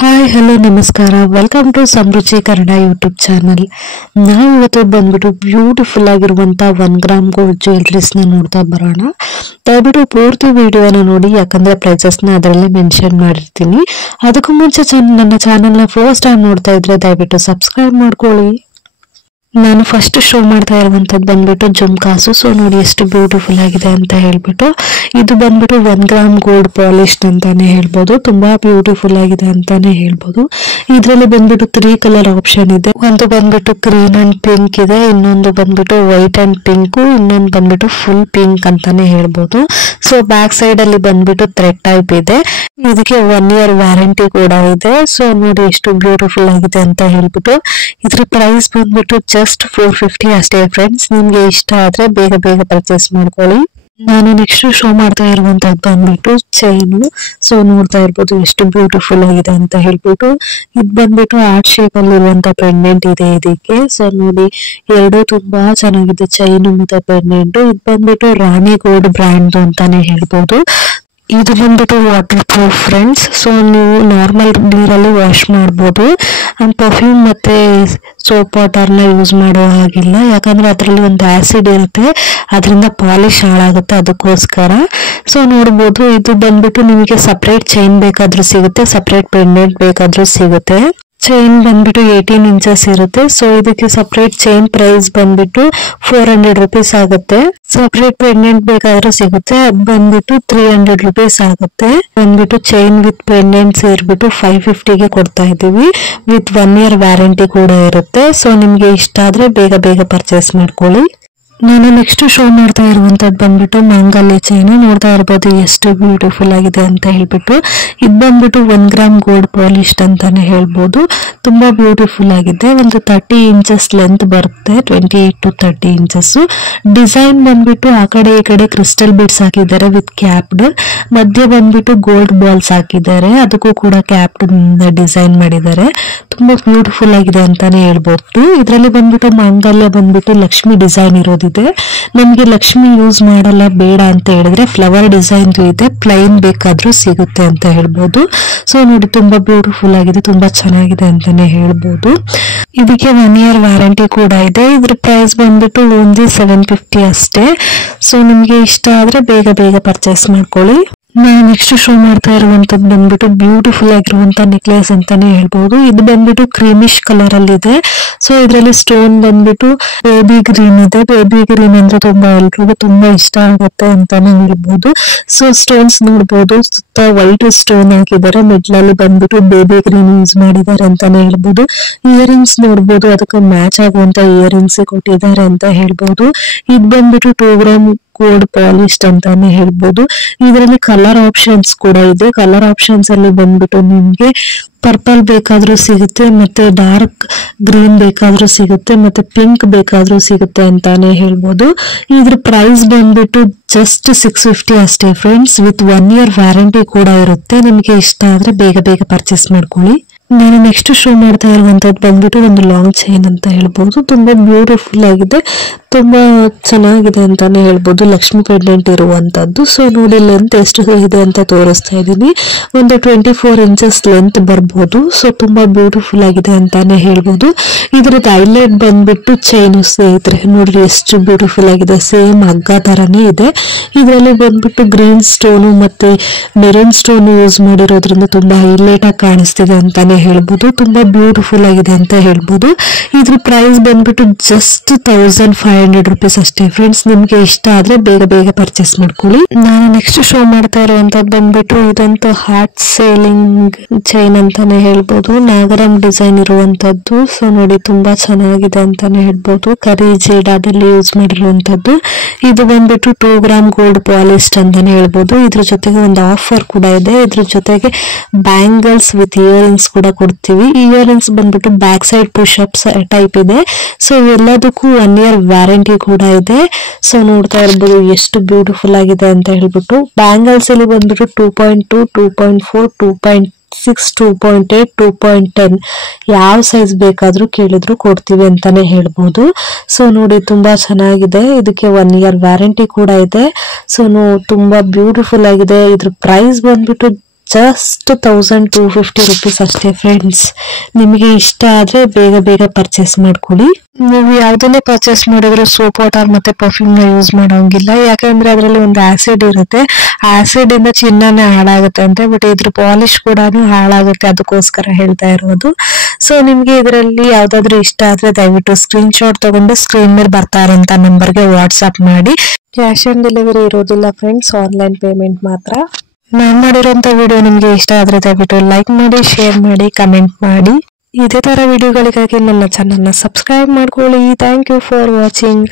Hi hello ನಮಸ್ಕಾರ welcome to Samruchi Kannada YouTube channel. ನಾವು ಇವತ್ತು ಬಂದ್ಬಿಟ್ಟು ಬ್ಯೂಟಿಫುಲ್ ಆಗಿರುವಂತ 1 ಗ್ರಾಮ್ ಗೋಲ್ಡ್ ಜ್ಯುವೆಲ್ರೀಸ್ ನ ನೋಡ್ತಾ ಬರೋಣ. ದಯವಿಟ್ಟು ಪೂರ್ತಿ ವಿಡಿಯೋನ ನೋಡಿ, ಯಾಕಂದ್ರೆ ಪ್ರೈಸಸ್ ನ ಅದರಲ್ಲೇ ಮೆನ್ಷನ್ ಮಾಡಿರ್ತೀನಿ. ಅದಕ್ಕೂ ಮುಂಚೆ ನನ್ನ ಚಾನಲ್ ನ ಫಸ್ಟ್ ಟೈಮ್ ನೋಡ್ತಾ ಇದ್ರೆ ದಯವಿಟ್ಟು ಸಬ್ಸ್ಕ್ರೈಬ್ ಮಾಡ್ಕೊಳ್ಳಿ. ನಾನು ಫಸ್ಟ್ ಶೋ ಮಾಡ್ತಾ ಇರುವಂತದ್ದು ಬಂದ್ಬಿಟ್ಟು ಜುಮ್ಕಾಸು. ಸೊ ನೋಡಿ ಎಷ್ಟು ಬ್ಯೂಟಿಫುಲ್ ಆಗಿದೆ ಅಂತ ಹೇಳ್ಬಿಟ್ಟು. ಇದು ಬಂದ್ಬಿಟ್ಟು 1 ಗ್ರಾಮ್ ಗೋಲ್ಡ್ ಪಾಲಿಶ್ಡ್ ಅಂತಾನೆ ಹೇಳ್ಬೋದು. ತುಂಬಾ ಬ್ಯೂಟಿಫುಲ್ ಆಗಿದೆ ಅಂತಾನೆ ಹೇಳ್ಬೋದು. ಇದ್ರಲ್ಲಿ ಬಂದ್ಬಿಟ್ಟು 3 ಕಲರ್ ಆಪ್ಷನ್ ಇದೆ. ಒಂದು ಬಂದ್ಬಿಟ್ಟು ಗ್ರೀನ್ ಅಂಡ್ ಪಿಂಕ್ ಇದೆ, ಇನ್ನೊಂದು ಬಂದ್ಬಿಟ್ಟು ವೈಟ್ ಅಂಡ್ ಪಿಂಕ್, ಇನ್ನೊಂದು ಬಂದ್ಬಿಟ್ಟು ಫುಲ್ ಪಿಂಕ್ ಅಂತಾನೆ ಹೇಳ್ಬೋದು. ಸೊ ಬ್ಯಾಕ್ ಸೈಡ್ ಅಲ್ಲಿ ಬಂದ್ಬಿಟ್ಟು ಥ್ರೆಡ್ ಟೈಪ್ ಇದೆ. ಇದಕ್ಕೆ 1 ಇಯರ್ ವ್ಯಾರಂಟಿ ಕೂಡ ಇದೆ. ಸೊ ನೋಡಿ ಎಷ್ಟು ಬ್ಯೂಟಿಫುಲ್ ಆಗಿದೆ ಅಂತ ಹೇಳ್ಬಿಟ್ಟು. ಇದ್ರ ಪ್ರೈಸ್ ಬಂದ್ಬಿಟ್ಟು ಜಸ್ಟ್ 450 ಅಷ್ಟೇ ಫ್ರೆಂಡ್ಸ್. ನಿಮ್ಗೆ ಇಷ್ಟ ಆದ್ರೆ ಬೇಗ ಬೇಗ ಪರ್ಚೇಸ್ ಮಾಡ್ಕೊಳ್ಳಿ. ನಾನು ನೆಕ್ಸ್ಟ್ ಶೋ ಮಾಡ್ತಾ ಇರುವಂತದ್ದು ಬಂದ್ಬಿಟ್ಟು ಚೈನು. ಸೊ ನೋಡ್ತಾ ಇರ್ಬೋದು ಎಷ್ಟು ಬ್ಯೂಟಿಫುಲ್ ಆಗಿದೆ ಅಂತ ಹೇಳ್ಬಿಟ್ಟು. ಇದು ಬಂದ್ಬಿಟ್ಟು ಆರ್ಟ್ ಶೇಪ್ ಅಲ್ಲಿ ಇರುವಂತ ಪೆಂಡೆಂಟ್ ಇದೆ ಇದಕ್ಕೆ. ಸೊ ನೋಡಿ ಎರಡು ತುಂಬಾ ಚೆನ್ನಾಗಿದೆ, ಚೈನು ಮತ್ತೆ ಪೆಂಡೆಂಟ್. ಇದು ಬಂದ್ಬಿಟ್ಟು ರಾಣಿ ಗೋಲ್ಡ್ ಬ್ರ್ಯಾಂಡ್ ಅಂತಾನೆ ಹೇಳ್ಬೋದು. ಇದು ಬಂದ್ಬಿಟ್ಟು ವಾಟರ್ ಪ್ರೂಫ್ ಫ್ರೆಂಡ್ಸ್. ಸೊ ನೀವು ನಾರ್ಮಲ್ ನೀರಲ್ಲಿ ವಾಶ್ ಮಾಡ್ಬೋದು. ಪರ್ಫ್ಯೂಮ್ ಮತ್ತೆ ಸೋಪ್ ವಾಟರ್ ನ ಯೂಸ್ ಮಾಡೋ ಹಾಗಿಲ್ಲ, ಯಾಕಂದ್ರೆ ಅದರಲ್ಲಿ ಒಂದು ಆಸಿಡ್ ಇರುತ್ತೆ, ಅದರಿಂದ ಪಾಲಿಶ್ ಹಾಳಾಗುತ್ತೆ, ಅದಕ್ಕೋಸ್ಕರ. ಸೊ ನೋಡ್ಬೋದು ಇದು ಬಂದ್ಬಿಟ್ಟು ನಿಮಗೆ ಸಪರೇಟ್ ಚೈನ್ ಬೇಕಾದ್ರೂ ಸಿಗುತ್ತೆ, ಸಪರೇಟ್ ಪೆಂಡೆಂಟ್ ಬೇಕಾದ್ರೂ ಸಿಗುತ್ತೆ. ಚೈನ್ ಬಂದ್ಬಿಟ್ಟು 18 ಇಂಚಸ್ ಇರುತ್ತೆ. ಸೊ ಇದಕ್ಕೆ ಸಪರೇಟ್ ಚೈನ್ ಪ್ರೈಸ್ ಬಂದ್ಬಿಟ್ಟು 400 ರುಪೀಸ್ ಆಗುತ್ತೆ. ಸಪರೇಟ್ ಪೆಂಡೆಂಟ್ ಬೇಕಾದ್ರೂ ಸಿಗುತ್ತೆ, ಅದು ಬಂದ್ಬಿಟ್ಟು 300 ರುಪೀಸ್ ಆಗುತ್ತೆ. ಬಂದ್ಬಿಟ್ಟು ಚೈನ್ ವಿತ್ ಪೆಂಡೆಂಟ್ ಸೇರ್ಬಿಟ್ಟು 550ಗೆ ಕೊಡ್ತಾ ಇದೀವಿ. ವಿತ್ 1 ಇಯರ್ ವ್ಯಾರಂಟಿ ಕೂಡ ಇರುತ್ತೆ. ಸೊ ನಿಮ್ಗೆ ಇಷ್ಟ ಆದ್ರೆ ಬೇಗ ಬೇಗ ಪರ್ಚೇಸ್ ಮಾಡ್ಕೊಳ್ಳಿ. ನಾನು ನೆಕ್ಸ್ಟ್ ಶೋ ಮಾಡ್ತಾ ಇರುವಂತದ್ದು ಬಂದ್ಬಿಟ್ಟು ಮಾಂಗಲ್ಯ ಚೈನ್. ನೋಡ್ತಾ ಇರ್ಬೋದು ಎಷ್ಟು ಬ್ಯೂಟಿಫುಲ್ ಆಗಿದೆ ಅಂತ ಹೇಳ್ಬಿಟ್ಟು. ಇದು ಬಂದ್ಬಿಟ್ಟು 1 ಗ್ರಾಮ್ ಗೋಲ್ಡ್ ಪಾಲಿಶ್ಡ್ ಅಂತಾನೆ ಹೇಳ್ಬೋದು. ತುಂಬಾ ಬ್ಯೂಟಿಫುಲ್ ಆಗಿದೆ. ಒಂದು 30 ಇಂಚಸ್ ಲೆಂತ್ ಬರುತ್ತೆ, 28 to 30 ಇಂಚಸ್. ಡಿಸೈನ್ ಬಂದ್ಬಿಟ್ಟು ಆ ಕಡೆ ಈ ಕಡೆ ಕ್ರಿಸ್ಟಲ್ ಬೀಡ್ಸ್ ಹಾಕಿದ್ದಾರೆ ವಿತ್ ಕ್ಯಾಪ್ಡ್. ಮಧ್ಯೆ ಬಂದ್ಬಿಟ್ಟು ಗೋಲ್ಡ್ ಬಾಲ್ಸ್ ಹಾಕಿದ್ದಾರೆ, ಅದಕ್ಕೂ ಕೂಡ ಕ್ಯಾಪ್ಡ್ ಡಿಸೈನ್ ಮಾಡಿದ್ದಾರೆ. ತುಂಬಾ ಬ್ಯೂಟಿಫುಲ್ ಆಗಿದೆ ಅಂತಾನೆ ಹೇಳ್ಬೋದು. ಇದರಲ್ಲಿ ಬಂದ್ಬಿಟ್ಟು ಮಾಂಗಲ್ಯ ಬಂದ್ಬಿಟ್ಟು ಲಕ್ಷ್ಮಿ ಡಿಸೈನ್ ಇರೋದಿದೆ. ನಮ್ಗೆ ಲಕ್ಷ್ಮಿ ಯೂಸ್ ಮಾಡಲ್ಲ ಬೇಡ ಅಂತ ಹೇಳಿದ್ರೆ ಫ್ಲವರ್ ಡಿಸೈನ್ ಇದೆ, ಪ್ಲೈನ್ ಬೇಕಾದ್ರೂ ಸಿಗುತ್ತೆ ಅಂತ ಹೇಳ್ಬೋದು. ಸೊ ನೋಡಿ ತುಂಬಾ ಬ್ಯೂಟಿಫುಲ್ ಆಗಿದೆ, ತುಂಬಾ ಚೆನ್ನಾಗಿದೆ ಅಂತಾನೆ ಹೇಳ್ಬೋದು. ಇದಕ್ಕೆ 1 ಇಯರ್ ವ್ಯಾರಂಟಿ ಕೂಡ ಇದೆ. ಇದ್ರ ಪ್ರೈಸ್ ಬಂದ್ಬಿಟ್ಟು ಓನ್ಲಿ 750 ಅಷ್ಟೇ. ಸೊ ನಿಮ್ಗೆ ಇಷ್ಟ ಆದ್ರೆ ಬೇಗ ಬೇಗ ಪರ್ಚೇಸ್ ಮಾಡ್ಕೊಳ್ಳಿ. ನಾನು ನೆಕ್ಸ್ಟ್ ಶೋ ಮಾಡ್ತಾ ಇರುವಂತದ್ದು ಬಂದ್ಬಿಟ್ಟು ಬ್ಯೂಟಿಫುಲ್ ಆಗಿರುವಂತ ನೆಕ್ಲೆಸ್ ಅಂತಾನೆ ಹೇಳ್ಬೋದು. ಇದು ಬಂದ್ಬಿಟ್ಟು ಕ್ರೀಮಿಶ್ ಕಲರ್ ಅಲ್ಲಿ ಇದೆ. ಸೊ ಇದರಲ್ಲಿ ಸ್ಟೋನ್ ಬಂದ್ಬಿಟ್ಟು ಬೇಬಿ ಗ್ರೀನ್ ಇದೆ. ಬೇಬಿ ಗ್ರೀನ್ ಅಂದ್ರೆ ಎಲ್ರಿಗೂ ತುಂಬಾ ಇಷ್ಟ ಆಗುತ್ತೆ ಅಂತಾನೆ ಹೇಳ್ಬೋದು. ಸೊ ಸ್ಟೋನ್ಸ್ ನೋಡ್ಬೋದು, ಸುತ್ತ ವೈಟ್ ಸ್ಟೋನ್ ಹಾಕಿದ್ದಾರೆ, ಮಿಡ್ಲಲ್ಲಿ ಬಂದ್ಬಿಟ್ಟು ಬೇಬಿ ಗ್ರೀನ್ ಯೂಸ್ ಮಾಡಿದ್ದಾರೆ ಅಂತಾನೆ ಹೇಳ್ಬೋದು. ಇಯರಿಂಗ್ಸ್ ನೋಡ್ಬೋದು, ಅದಕ್ಕೆ ಮ್ಯಾಚ್ ಆಗುವಂತ ಇಯರಿಂಗ್ಸ್ ಕೊಟ್ಟಿದ್ದಾರೆ ಅಂತ ಹೇಳ್ಬೋದು. ಇದು ಬಂದ್ಬಿಟ್ಟು 2 ಗ್ರಾಮ್ ಗೋಲ್ಡ್ ಪಾಲಿಶ್ಡ್ ಅಂತಾನೆ ಹೇಳ್ಬೋದು. ಇದರಲ್ಲಿ ಕಲರ್ ಆಪ್ಷನ್ಸ್ ಕೂಡ ಇದೆ. ಕಲರ್ ಆಪ್ಷನ್ಸ್ ಅಲ್ಲಿ ಬಂದ್ಬಿಟ್ಟು ನಿಮ್ಗೆ ಪರ್ಪಲ್ ಬೇಕಾದ್ರೂ ಸಿಗುತ್ತೆ, ಮತ್ತೆ ಡಾರ್ಕ್ ಗ್ರೀನ್ ಬೇಕಾದ್ರೂ ಸಿಗುತ್ತೆ, ಮತ್ತೆ ಪಿಂಕ್ ಬೇಕಾದ್ರೂ ಸಿಗುತ್ತೆ ಅಂತಾನೆ ಹೇಳ್ಬೋದು. ಇದ್ರ ಪ್ರೈಸ್ ಬಂದ್ಬಿಟ್ಟು ಜಸ್ಟ್ 650 ಅಷ್ಟೇ ಫ್ರೆಂಡ್ಸ್. ವಿತ್ 1 ಇಯರ್ ವ್ಯಾರಂಟಿ ಕೂಡ ಇರುತ್ತೆ. ನಿಮ್ಗೆ ಇಷ್ಟ ಆದ್ರೆ ಬೇಗ ಬೇಗ ಪರ್ಚೇಸ್ ಮಾಡ್ಕೊಳ್ಳಿ. ನಾನು ನೆಕ್ಸ್ಟ್ ಶೋ ಮಾಡ್ತಾ ಇರುವಂತದ್ದು ಬಂದ್ಬಿಟ್ಟು ಒಂದು ಲಾಂಗ್ ಚೈನ್ ಅಂತ ಹೇಳ್ಬೋದು. ತುಂಬಾ ಬ್ಯೂಟಿಫುಲ್ ಆಗಿದೆ, ತುಂಬಾ ಚೆನ್ನಾಗಿದೆ ಅಂತಾನೆ ಹೇಳ್ಬೋದು. ಲಕ್ಷ್ಮಿ ಪೆಂಡೆಂಟ್ ಇರುವಂತದ್ದು. ಸೊ ನೋಡಿ ಲೆಂತ್ ಎಷ್ಟು ಇದೆ ಅಂತ ತೋರಿಸ್ತಾ ಇದ್ದೀನಿ. ಒಂದು 24 ಇಂಚಸ್ ಲೆಂತ್ ಬರ್ಬೋದು. ಸೊ ತುಂಬಾ ಬ್ಯೂಟಿಫುಲ್ ಆಗಿದೆ ಅಂತಾನೆ ಹೇಳ್ಬೋದು. ಇದ್ರದ್ದು ಹೈಲೈಟ್ ಬಂದ್ಬಿಟ್ಟು ಚೈನ್ ಸ್ನೇಹಿತರೆ, ನೋಡ್ರಿ ಎಷ್ಟು ಬ್ಯೂಟಿಫುಲ್ ಆಗಿದೆ, ಸೇಮ್ ಹಗ್ಗ ತರಾನೇ ಇದೆ. ಇದರಲ್ಲಿ ಬಂದ್ಬಿಟ್ಟು ಗ್ರೀನ್ ಸ್ಟೋನು ಮತ್ತೆ ಮೆರೂನ್ ಸ್ಟೋನ್ ಯೂಸ್ ಮಾಡಿರೋದ್ರಿಂದ ತುಂಬಾ ಹೈಲೈಟ್ ಆಗಿ ಕಾಣಿಸ್ತಿದೆ ಅಂತಾನೆ ಹೇಳ್ಬೋದು. ತುಂಬಾ ಬ್ಯೂಟಿಫುಲ್ ಆಗಿದೆ ಅಂತ ಹೇಳ್ಬೋದು. ಇದ್ರ ಪ್ರೈಸ್ ಬಂದ್ಬಿಟ್ಟು ಜಸ್ಟ್ 1500 ರುಪೀಸ್ ಅಷ್ಟೇ ಫ್ರೆಂಡ್ಸ್. ನಿಮ್ಗೆ ಇಷ್ಟ ಆದ್ರೆ ಬೇಗ ಬೇಗ ಪರ್ಚೇಸ್ ಮಾಡ್ಕೊಳ್ಳಿ. ನಾನು ನೆಕ್ಸ್ಟ್ ಶೋ ಮಾಡ್ತಾ ಇರುವಂತದ್ದು ಬಂದ್ಬಿಟ್ಟು ಇದಂತೂ ಹಾರ್ಟ್ ಸೇಲಿಂಗ್ ಚೈನ್ ಅಂತಾನೆ ಹೇಳ್ಬೋದು. ನಾಗರಂ ಡಿಸೈನ್ ಇರುವಂತದ್ದು. ಸೊ ನೋಡಿ ತುಂಬಾ ಚೆನ್ನಾಗಿದೆ ಅಂತಾನೆ ಹೇಳ್ಬೋದು. ಕರಿ ಜೇಡಾದಲ್ಲಿ ಯೂಸ್ ಮಾಡಿರುವಂತದ್ದು. ಇದು ಬಂದ್ಬಿಟ್ಟು 2 ಗ್ರಾಮ್ ಗೋಲ್ಡ್ ಪಾಲಿಶ್ಡ್ ಅಂತಾನೆ ಹೇಳ್ಬೋದು. ಇದ್ರ ಜೊತೆಗೆ ಒಂದು ಆಫರ್ ಕೂಡ ಇದೆ. ಇದ್ರ ಜೊತೆಗೆ ಬ್ಯಾಂಗಲ್ಸ್ ವಿತ್ ಇಯರಿಂಗ್ಸ್ ಕೂಡ ಕೊಡ್ತೀವಿ. ಇಯರಿಂಗ್ಸ್ ಬಂದ್ಬಿಟ್ಟು back side push ups type ಇದೆ. ಸೊ ಎಲ್ಲದಕ್ಕೂ 1 ಇಯರ್ ವ್ಯಾರಂಟಿ ಕೂಡ ಇದೆ. ಸೊ ನೋಡ್ತಾ ಇರ್ಬೋದು ಎಷ್ಟು ಬ್ಯೂಟಿಫುಲ್ ಆಗಿದೆ ಅಂತ ಹೇಳ್ಬಿಟ್ಟು. ಬ್ಯಾಂಗಲ್ಸ್ ಅಲ್ಲಿ ಬಂದ್ಬಿಟ್ಟು 2.2, 2.4, 2.6, 2.8, 2.10 ಯಾವ ಸೈಜ್ ಬೇಕಾದ್ರೂ ಕೇಳಿದ್ರು ಕೊಡ್ತೀವಿ ಅಂತಾನೆ ಹೇಳ್ಬೋದು. ಸೊ ನೋಡಿ ತುಂಬಾ ಚೆನ್ನಾಗಿದೆ. ಇದಕ್ಕೆ 1 ಇಯರ್ ವ್ಯಾರಂಟಿ ಕೂಡ ಇದೆ. ಸೊ ತುಂಬಾ ಬ್ಯೂಟಿಫುಲ್ ಆಗಿದೆ. ಇದ್ರ ಪ್ರೈಸ್ ಬಂದ್ಬಿಟ್ಟು ಜಸ್ಟ್ 1250 rupees ಅಷ್ಟೇ ಫ್ರೆಂಡ್ಸ್. ನಿಮಗೆ ಇಷ್ಟ ಆದ್ರೆ ಬೇಗ ಪರ್ಚೇಸ್ ಮಾಡ್ಕೊಳ್ಳಿ. ನೀವು ಯಾವುದನ್ನೇ ಪರ್ಚೇಸ್ ಮಾಡಿದ್ರು ಸೋಪ್ ವಾಟರ್ ಮತ್ತೆ ಪರ್ಫ್ಯೂಮ್ ನ ಯೂಸ್ ಮಾಡೋಂಗಿಲ್ಲ. ಯಾಕಂದ್ರೆ ಅದರಲ್ಲಿ ಒಂದು ಆಸಿಡ್ ಇರುತ್ತೆ. ಆಸಿಡ್ ಇಂದ ಚಿನ್ನನೇ ಹಾಳಾಗುತ್ತೆ ಅಂತೆ, ಬಟ್ ಇದ್ರ ಪಾಲಿಶ್ ಕೂಡ ಹಾಳಾಗುತ್ತೆ. ಅದಕ್ಕೋಸ್ಕರ ಹೇಳ್ತಾ ಇರೋದು. ಸೊ ನಿಮ್ಗೆ ಇದರಲ್ಲಿ ಯಾವ್ದಾದ್ರು ಇಷ್ಟ ಆದ್ರೆ ದಯವಿಟ್ಟು ಸ್ಕ್ರೀನ್ ಶಾಟ್ ತಗೊಂಡು ಸ್ಕ್ರೀನ್ ಮೇಲೆ ಬರ್ತಾ ಇರೋಂತ ನಂಬರ್ಗೆ ವಾಟ್ಸ್ಆಪ್ ಮಾಡಿ. ಕ್ಯಾಶ್ ಆನ್ ಡೆಲಿವರಿ ಇರೋದಿಲ್ಲ ಫ್ರೆಂಡ್ಸ್, ಆನ್ಲೈನ್ ಪೇಮೆಂಟ್ ಮಾತ್ರ. ನಾನು ಮಾಡಿರೋಂಥ ವಿಡಿಯೋ ನಿಮ್ಗೆ ಇಷ್ಟ ಆದ್ರೆ ದಯವಿಟ್ಟು ಲೈಕ್ ಮಾಡಿ, ಶೇರ್ ಮಾಡಿ, ಕಮೆಂಟ್ ಮಾಡಿ. ಇದೇ ತರ ವಿಡಿಯೋಗಳಿಗಾಗಿ ನನ್ನ ಚಾನಲ್ನ ಸಬ್ಸ್ಕ್ರೈಬ್ ಮಾಡ್ಕೊಳ್ಳಿ. Thank you for watching.